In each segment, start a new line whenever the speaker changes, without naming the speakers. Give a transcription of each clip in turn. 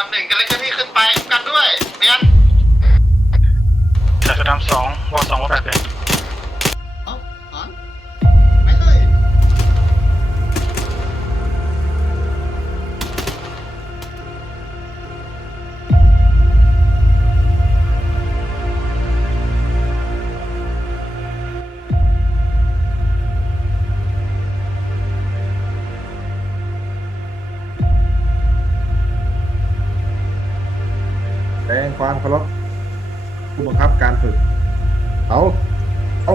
นำหนึ่งกันเลยจะพี่ขึ้นไปกันด้วยเมียน
จากกระดำสองวอสองวอแปดเลย
ความเคารพผู้บังคับการฝึกเขาเอา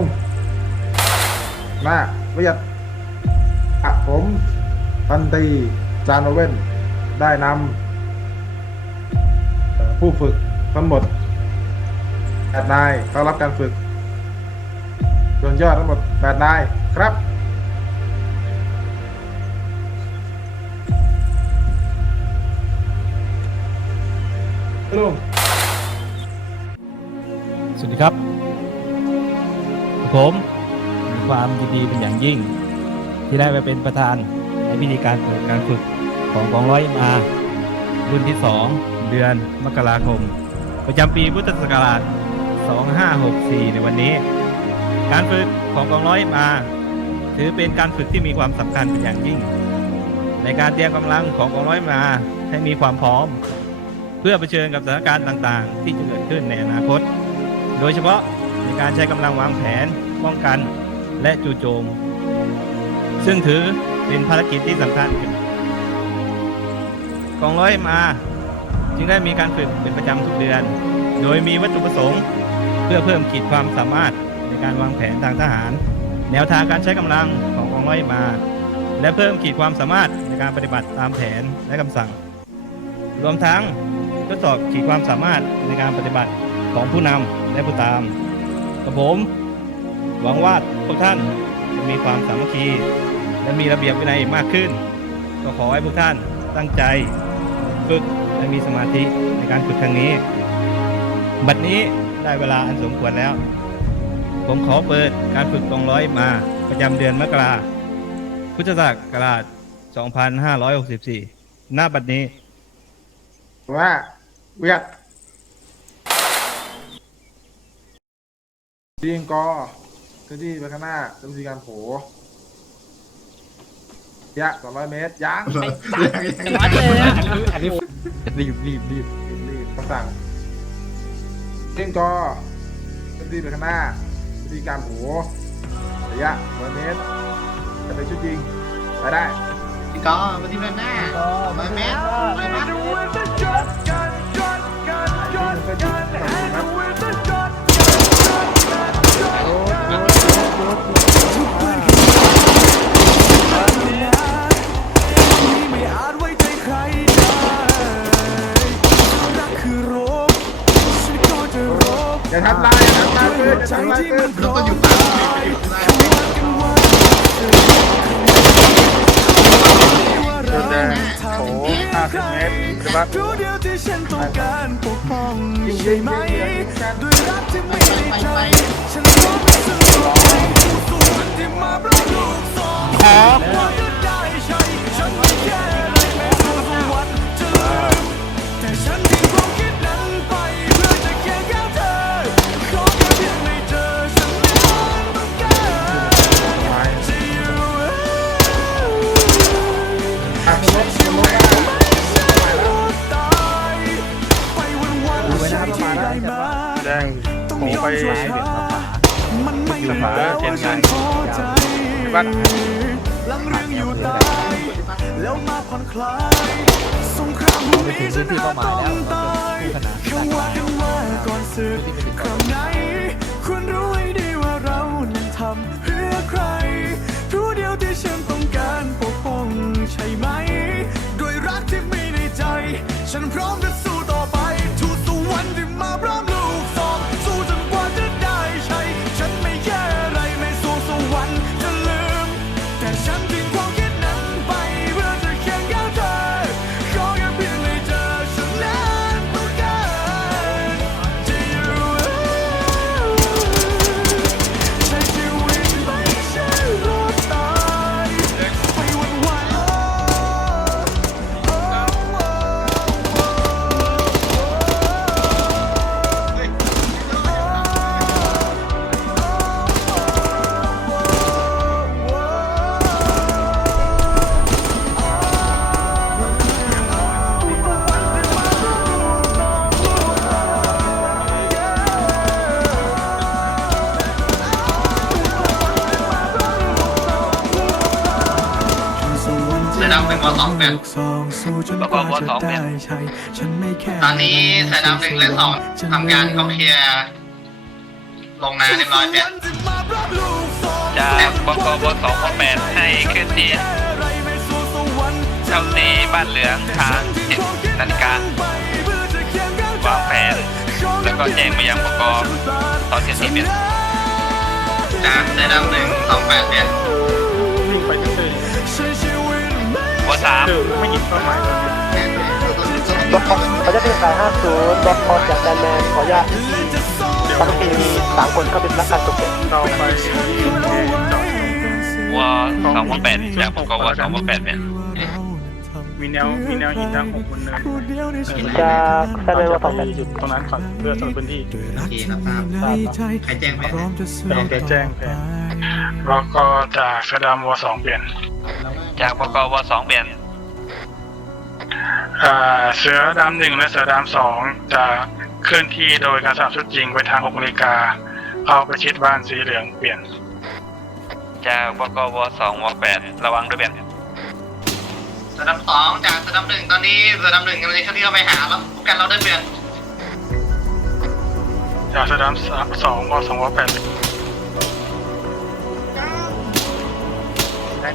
หน้าวิทยาอะผมพันตีจานโอเว่น ได้นำผู้ฝึกทั้งหมดแปดนายเข้ารับการฝึกส่วนยอดทั้งหมดแปดนายครับลุง
ดีครับ ผมมีความยินดีเป็นอย่างยิ่ง ที่ได้ไปเป็นประธานในพิธีการเปิดการฝึกของกองร้อยมารุ่นที่ 2 เดือนมกราคม ประจำปีพุทธศักราช 2564 ในวันนี้ การฝึกของกองร้อยมาถือเป็นการฝึกที่มีความสำคัญเป็นอย่างยิ่ง ในการเตรียมกำลังของกองร้อยมาให้มีความพร้อม เพื่อเผชิญกับสถานการณ์ต่างๆ ที่จะเกิดขึ้นในอนาคต โดยเฉพาะในการใช้กำลังวางแผนป้องกันและจู่โจม ซึ่งถือเป็นภารกิจที่สำคัญกองร้อยมาจึงได้มีการฝึกเป็นประจำทุกเดือน โดยมีวัตถุประสงค์ เพื่อเพิ่มขีดความสามารถในการวางแผนทางทหาร แนวทางการใช้กำลังของกองร้อยมา และเพิ่มขีดความสามารถในการปฏิบัติตามแผนและคำสั่ง รวมทั้งทดสอบขีดความสามารถในการปฏิบัติ ของผู้นำและผู้ตามกับผม หวังว่าพวกท่านจะมีความสามัคคี และมีระเบียบวินัยมากขึ้น ก็ขอให้พวกท่านตั้งใจฝึกและมีสมาธิในการฝึกครั้งนี้ บัดนี้ได้เวลาอันสมควรแล้ว ผมขอเปิดการฝึกกองร้อยมาประจำเดือนมกราพุทธศักราช 2564 หน้าบัดนี้
ว่าเวียด ยิงกอเคลื่อนที่ไปข้างหน้าดำเนินการโผยะ200เมตรยาง
วัดเลยอะ
รีบรีบรีบ
รีบคำสั่งยิงกอเคลื่อนที่ไปข้างหน้าดำเนินการโผระยะ100เมตรจะเป็นชุดยิงไปได้
พี่กอมาที่เดินหน้ามาแมนไปมา
ไอ
ย่าทำลายอย่าทำลายปืนอย่า
ใจ
ทำลาย
ที่
ปื
มันนพร้อม
อยู่
ตา
ตาย
ย
อยู่ตาย
ว่ากันว่าว่าเราทำเพื่อใครรู้เดียวที่ฉันต้องการปกป้องใช่ไหมด้วยรักที่ไม่ในใจฉันรู้ไม่สู้ไปสู้มันที่มาเพราะลูกสอง มันไม่
ส
แปล
ภา
ว่า
เช่นกั
ฉั
น
นพอใจ
บ้าน
หลังเรื่องอยู่ตายแล้วมาผ่อนคลายสงครามพรุ่งนี้ฉันอาจต้องตายเขาว่ากันว่าก่อนศึกครั้งไหนควรรู้ให้ดีว่าเรานั้นทำเพื่อใครผู้เดียวที่ฉันต้องการปกป้องใช่ไหม ด้วยรักที่มีในใจ ฉันพร้อม
หนึ่งวสองแปด
บกวสองเนี่ย
ตอนนี้สายดำหนึ่งและสองทำการเขาเคลียร์ลงนาเรียบร้อยเปลี่ยน
จากบกบสองแปดให้ขึ้นที่เจ้าตีบ้านเหลืองทางเจ็ดนาฬิกาวางแผนแล้วก็แจ้งไปยังบกตอนเจ็ดสิบเอ็ด
จากสายดำหนึ่งสองแปดเปลี่ย น
วสามคือไม่ยิง
เขาจะเป็นสาย50บอลบอจากแดนแมนขออนุญาตทั้งทีมสามคนก็เป็นนักการตกเตะ
วสองว่าแปดจากบกวสองว่าแปดเนี่ย
มีแนวมีแนวหินทางหกบนเนิน
จากแดนแมนมาสองแปด
จุดตรงนั้นก่อนเพื่อสำหรับพื้นที่
โอเครับทราบใครแจ้งแผน
ลองแกแจ้งแผน
แล้วก็จากสดามวสองเปลี่ยน จากบกวสองเปลี่ยน
เสือดำหนึ่งและเสือดำสองจะเคลื่อนที่โดยการสามชุดจริงไปทางหกนาฬิกาเข้าไปชิดบ้านสีเหลืองเปลี่ยน
จากบกวสองวแปดระวังด้วยเปลี่ยน
สายดำสองจากสายดำหนึ่งตอนนี้สายดำหนึ่งกำลังจะเคลื่อนที่เข้าไปหาแล้วพวกกันเราได้เปลี่ยน
จากเสือดำสองวสองวแปด
วิ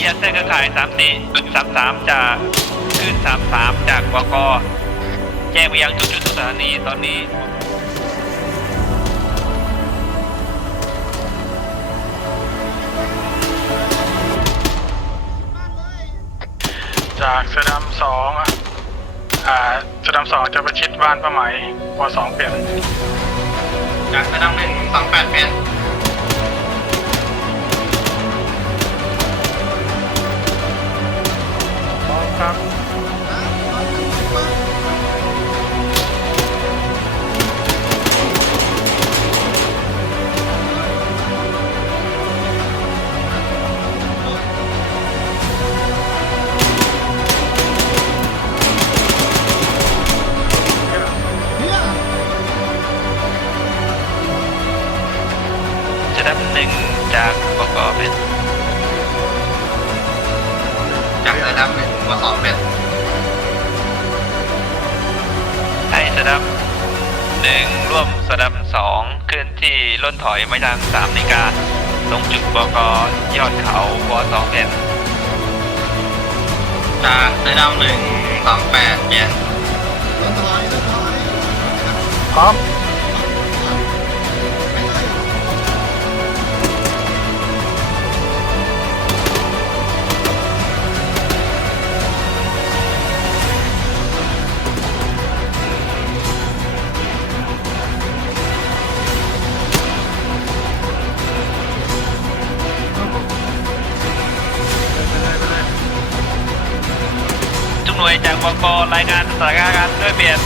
ทยาเส้นเครือข่ายสามสี่สามสามจากขึ้นสามสามจากบกแจ้งไปยังทุกจุดทุกสถานีตอนนี้
จากเสือดำสองอ่าเสือดำสองจะไปชิดบ้านป้าไหมวสองเปลี่ยน
จากสายดำหนึ่งสองแปดเปลี่ยน
ครั บ
จะดับหนึ่ง จากบกเป็น
จากสายดำหนึ่งวสองเปลี่ยน
ให้สดับหนึ่งร่วมสดับสองเคลื่อนที่ล่นถอยไม่ทางสามนาฬิกาตรงจุดบกยอดเขาวสองเป็น
จากสายดำหนึ่งสองแปดเปลี่ยน
พร้อม
วยจากบกรายงานสถานการณ์ด้วยเปลี่ยน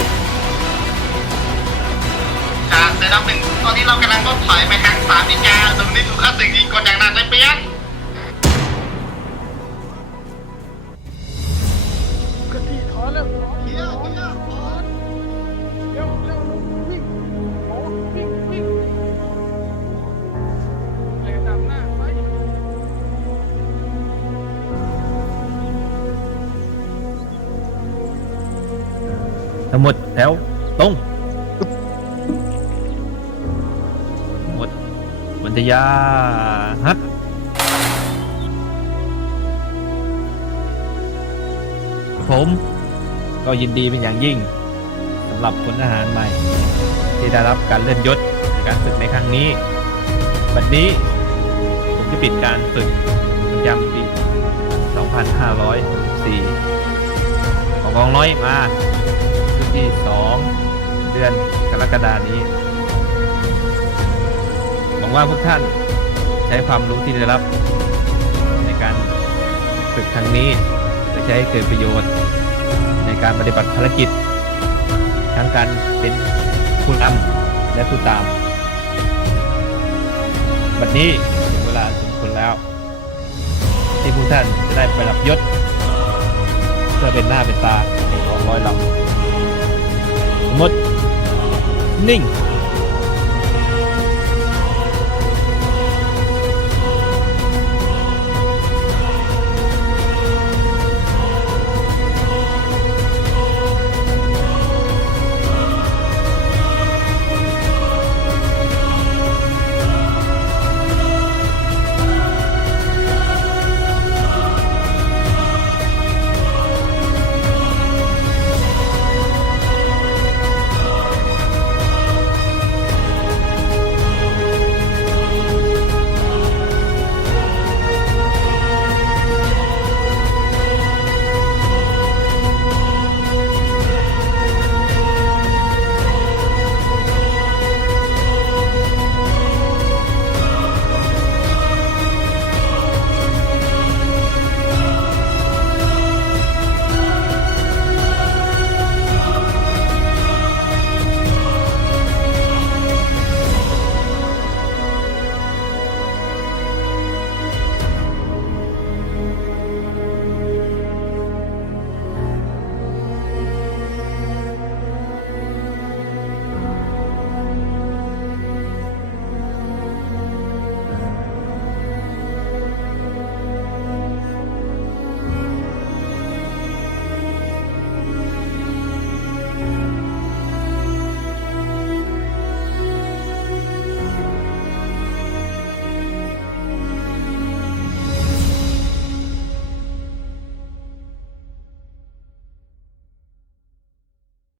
จากสายดำหนึ่งตอนนี้เรากำลังรถถอยไปทางสามนิกาตรงนี้ถูกข้าศึกยิงกดอย่างหนักเลยเปลี่ยน
ทั้งหมดแถวตรงหมดวันทยาฮัทผมก็ยินดีเป็นอย่างยิ่งสำหรับพลทหารใหม่ ที่ได้รับการเลื่อนยศในการฝึกในครั้งนี้วันนี้ผมจะปิดการฝึกประจำปี 2564ของกองร้อยมาวันที่สอง เดือนกรกฎานี้หวังว่าพวกท่านใช้ความรู้ที่ได้รับ ในการฝึกครั้งนี้จะใช้เกิดประโยชน์ ในการปฏิบัติภารกิจ ทั้งการเป็นผู้นำและผู้ตาม บัดนี้ถึงเวลาสมควรแล้ว ที่ผู้ท่านจะได้ไปรับยศเพื่อเป็นหน้าเป็นตาแห่งกองร้อยเราหมด นิ่ง